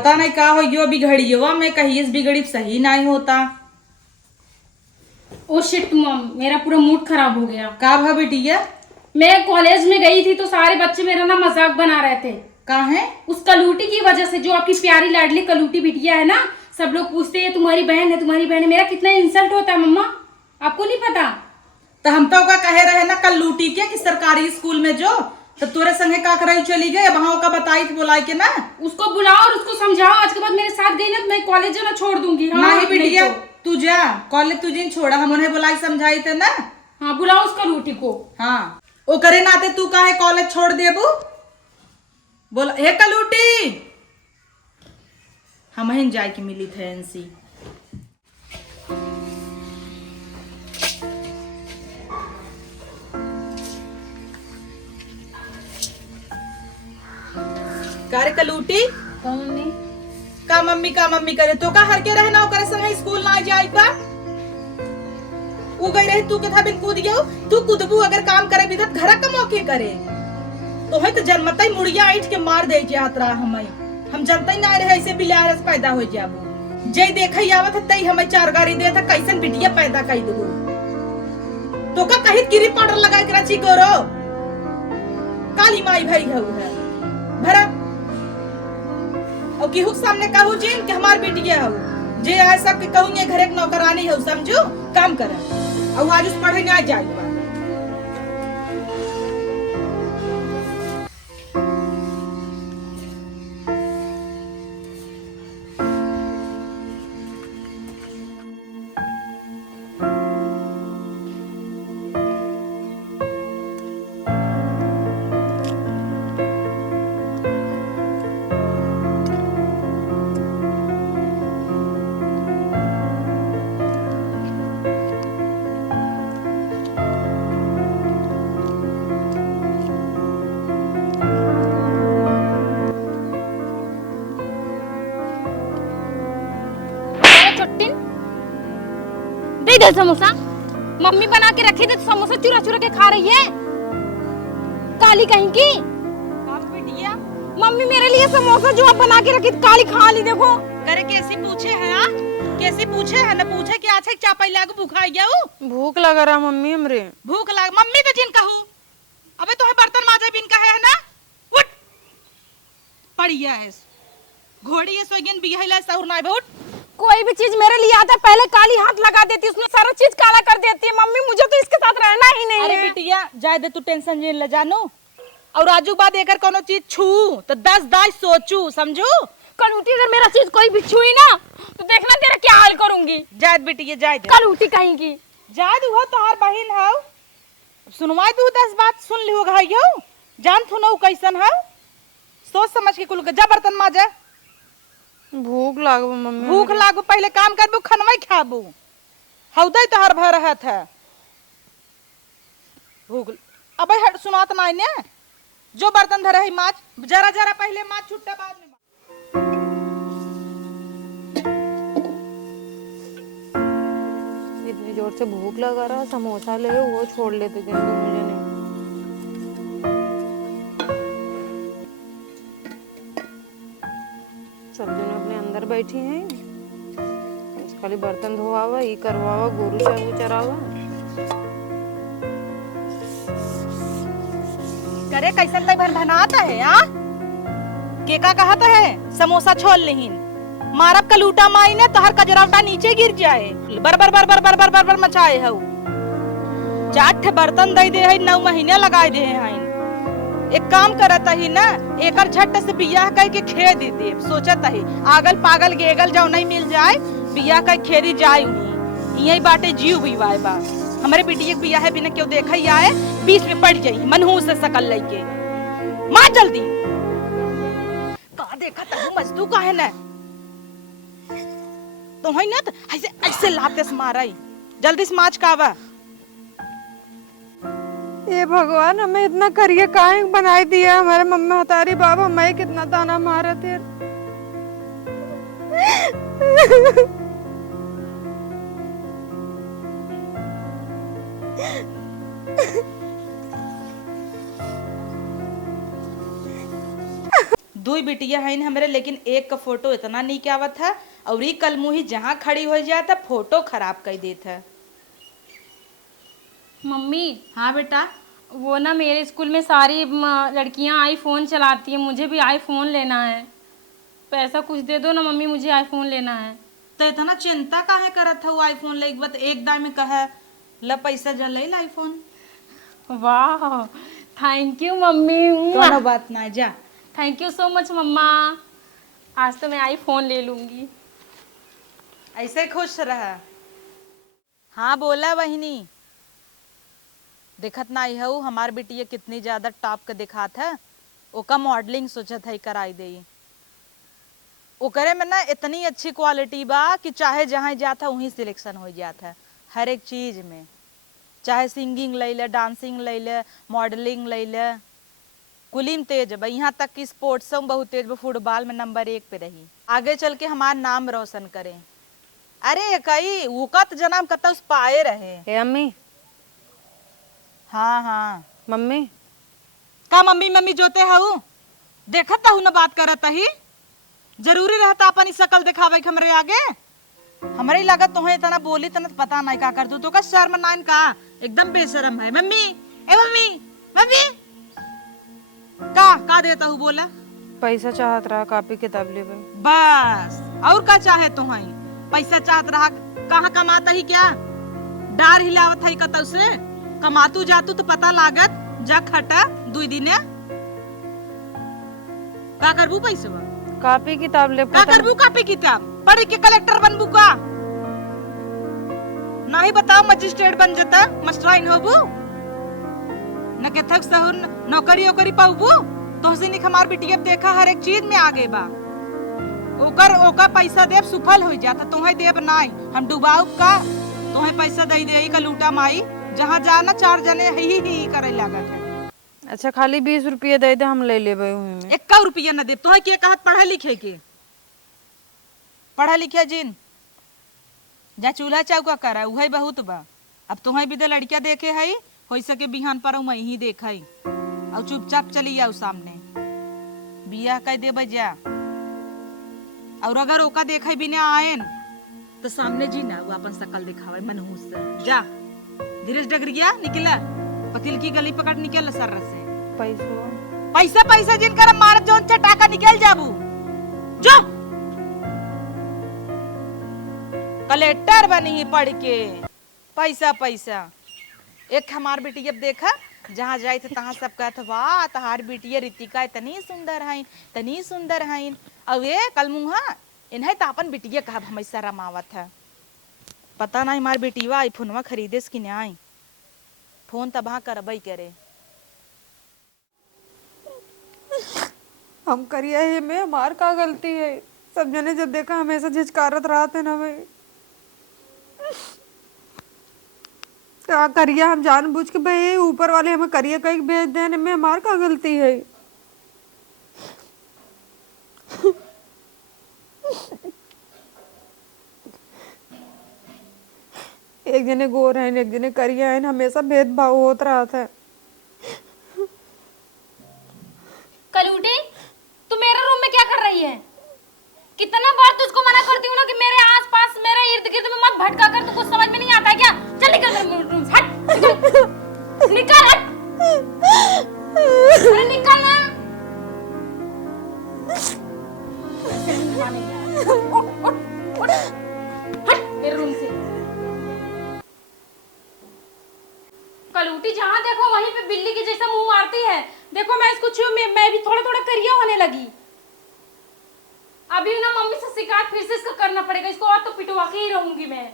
पता नहीं का हो यो बिगड़ियो मैं कहीं इस बिगड़ी सही नहीं होता। ओ शिट मॉम, मेरा पूरा मूड खराब हो गया। का भा बिटिया? मैं कॉलेज में गई थी तो सारे बच्चे मेरा ना मजाक बना रहे थे। का है? उस कलूटी की वजह से, जो आपकी प्यारी लाडली कलूटी बिटिया है ना, सब लोग पूछते हैं तुम्हारी बहन है, तुम्हारी बहन है। मेरा कितना इंसल्ट होता है मम्मा, आपको नहीं पता? तो हम तो का कहे रहे ना कल लूटी के कि सरकारी स्कूल में जो तो तोरे संगे का कराई चली गई, वहां का बताई तो बोलाई के ना। उसको बुलाओ और उसको समझाओ। आज के बाद मेरे साथ गई ना तो मैं कॉलेज जाना छोड़ दूंगी। हाँ, नहीं बिटिया तो। तू जा कॉलेज, तुझे छोड़ा हम उन्हें बुलाई समझाई थे ना। हाँ, बुलाओ उस कलूटी को। हाँ वो करे नाते तू काहे कॉलेज छोड़ देबू? बोला हे कलूटी, हम ही जाए की मिली थे एनसी। करे कलूटी मम्मी, का मम्मी करे तो का हर के रहे ना करे संगे स्कूल ना जाई बा। उ गई रही तू के था बिन कूद गयो, तू कूदबू अगर काम करे भी तो घर का मौके करे तो है तो जन्मता ही मुड़िया ऐठ के मार दे यात्रा हम जनता ही ना रहे ऐसे बिलारस पैदा हो जाबू। जय देखई आवत तई हमें चार गाड़ी दे था कैसन बिटिया पैदा कई दो तो का कहित गिरी पाउडर लगा के रची करो। काली माई भाई है भरा और केहू सामने कहू जिन कि हमार बेटिया हो जे आए सब के कहूँ ये घर एक नौकरानी हो, समझो काम करे और आज उस पढ़े ना जाए। दे दे समोसा। मम्मी बना के रखी थी तो समोसा चुरा चुरा के खा रही है, काली कहीं की। बिटिया मम्मी मेरे लिए समोसा जो आप बना के रखी थी काली खा ली। देखो करे कैसी पूछे है आ? कैसी पूछे है न पूछे कि अच्छा चापाई लाग भूखा गया हूँ। भूख लग रहा मम्मी हमरे। भूख लाग मम्मी तो जिन कहूँ अबे तुम्हें बर्तन माजे बिन का है ना। उठ पड़िया है घोड़ी है सोगिन बिहला सौर ना उठ। कोई भी चीज मेरे लिए आता है पहले काली हाथ लगा देती, उसने सारा चीज काला कर देती है। मम्मी मुझे तो इसके साथ रहना ही नहीं अरे है। बिटिया जाए दे तू टेंशन जिन ले जानू और आजू बाद एकर कोनो चीज छू तो 10 दाई सोचू, समझू। कल उठी अगर मेरा चीज कोई भी छुई ना तो देखना तेरा क्या हाल करूंगी। जाए बिटिया जाए दे। कल उठी कहीं की जाए दू हो तोहार बहिन हो सुनवाई दू 10 बात सुन लियो घाइयो जान थू न कैसन हो सोच समझ के कुल जा बर्तन माजा। भूख लागो मम्मी। भूख लागू पहले काम करबू खनवाई खाबू हौदई तो हर भर रहत है भूख। अबे हट सुनात नहीं ने जो बर्तन धरे है माज जरा जरा पहले माज छुट्टा बाद में। इतनी जोर से भूख लगा रहा, समोसा ले वो छोड़ लेते थे दोनों जने। सब जने अपने अंदर बैठी हैं, खाली बर्तन धोवावा ये करवावा गोरू चारू चरावा। करे कैसन तय भर धनाता है आ? के का कहता है समोसा छोड़ लेहिन मारब का लूटा माई ने तो हर कजरावटा नीचे गिर जाए। बर बर बर बर बर बर बर बर मचाए हो 4 ठे बर्तन दे दे है 9 महीने लगाए दे हैं। एक काम करत ही ना एकर झट से बियाह करके खे दे दे सोचत ही आगल पागल गेगल जाओ नहीं मिल जाए बियाह कर खेरी जाए यही बाटे जीव बिवाए बा। हमारे बिटिया के बियाह है बिना क्यों देखा ही आए 20 में पड़ जाई मनहूस से सकल लेके मां जल्दी का देखा तू मजदू का है ना तो है ना ऐसे ऐसे लाते से माराई जल्दी से माच कावा। ये भगवान हमें इतना करिए काहे बनाई दिया हमारे मम्मी हतारी बाबा मैं कितना ताना मारा थे। दुई ही बिटिया है हमरे, लेकिन एक का फोटो इतना नीक आवत है और ई कल मुही जहाँ खड़ी हो जाता फोटो खराब कर देत है। मम्मी हाँ बेटा। वो ना मेरे स्कूल में सारी लड़कियां आईफोन चलाती हैं, मुझे भी आईफोन लेना है। पैसा कुछ दे दो ना मम्मी, मुझे आईफोन लेना है। तो इतना चिंता काहे करत है? वो आईफोन ले बत एक दाम में कहे ल पैसा जल ले आईफोन। वाह, थैंक यू मम्मी। कोनो बात ना, जा। थैंक यू सो मच मम्मा। आज तो मैं आईफोन ले लूंगी। ऐसे खुश रह। हाँ बोला बहिनी। देखत ना है हमार बिटिया कितनी ज्यादा टॉप के दिखात है। ओका मॉडलिंग सोचत है कराई दे। ओकरे में ना इतनी अच्छी क्वालिटी बा कि चाहे जहाँ जाता वहीं सिलेक्शन हो जाता है हर एक चीज में। चाहे सिंगिंग ले ले, डांसिंग ले ले, मॉडलिंग ले ले, कुलीन तेज बा। यहाँ तक कि स्पोर्ट्स में बहुत तेज बा, फुटबॉल में नंबर 1 पे रही। आगे चल के हमारा नाम रोशन करें। अरे कई वक़्त जन्म कत उस पाए रहे। ए अम्मी। हाँ हाँ मम्मी। का मम्मी मम्मी जोते हूँ? देखत हूँ ना बात करत ही। जरूरी रहता अपनी शकल दिखावे हमरे आगे। हमरे लागत तुम्हें इतना बोली तना पता नहीं का कर दू तो का शर्म नाइन का एकदम बेशरम है। मम्मी ए मम्मी मम्मी का देता हूँ बोला। पैसा चाहत रहा, कॉपी किताब लेवे। बस और का चाहे तुम्हें? पैसा चाहत रहा, कहाँ कमाता ही क्या? डार हिलावत है कतौ से कमातू जातू तो पता लागत। जा खटा 2 दिने का करबू पैसे कॉपी किताब ले। का करबू? कॉपी किताब पढ़ के कलेक्टर बनबू का? नहीं बताओ मजिस्ट्रेट बन जाता मस्टराइन होबू न के थक सहूर नौकरी ओकरी पाऊबू। तो से निक हमार बिटिया देखा हर एक चीज में आगे बा। ओकर पैसा देव सुफल हो जाता, तुम्हें देव नहीं। हम डुबाऊ का तुम्हें पैसा दे दे का लूटा माई। जहाँ जाना 4 जने ही करे लागत है। अच्छा खाली 20 रुपये दे दे, हम ले लेबे। 1 रुपया न दे। तुम्हें के कहत पढ़ा लिखे के? पढ़ा लिखे जिन जा चूल्हा चौका करा उहे बहुत बा। अब तुम्हें भी तो लड़कियां देखे है, हो सके बिहान पर मैं ही देख और चुपचाप चली जाओ सामने बियाह कह दे बजा। और अगर ओका देखे भी ना आयन तो सामने जी ना वो अपन शकल दिखावे मनहूस से। जा धीरज डगरिया निकला, पतिल की गली पकड़ निकल सर से। पैसा पैसा जिन कर मारत जोन चटाका निकल जाबू। जो कलेक्टर बनी पढ़ के पैसा पैसा। एक हमार बेटी अब देखा जहाँ जाए थे तहाँ सब कहते वाह तहार बेटिया रितिका इतनी सुंदर है, इतनी सुंदर है। अब ये कल मुहा इन्हें तो अपन बेटिया कहा हमेशा रमावत है। पता नहीं हमार बेटीवा आईफोनवा खरीदे कि नहीं आई। फोन तबाह करबई करे। हम करिया है में हमार का गलती है? सब जने जब देखा हमेशा झिझकारत रहा थे ना भाई। क्या करिया हम जानबूझ के भाई ऊपर वाले हमें करिया कहीं भेज देने में हमार का गलती है? एक जने गोर है एक जने करिया है, हमेशा भेदभाव होत रहा था। कलूटी तू मेरे रूम में क्या कर रही है? कितना बार तुझको मना करती हूँ ना कि मेरे आसपास मेरे इर्द गिर्द में मत भटका कर। तुझको समझ में नहीं आता है क्या? चल निकल मेरे रूम से। हट निकल हट। अरे निकल ना। उठ, हट मेरे रूम से। कलूटी जहाँ देखो वहीं पे बिल्ली के जैसा मुंह मारती है। देखो मैं इसको छू मैं भी थोड़ा थोड़ा करिया होने लगी। अभी ना मम्मी से शिकायत फिर से इसका करना पड़ेगा। इसको और तो पिटवा के ही रहूंगी मैं।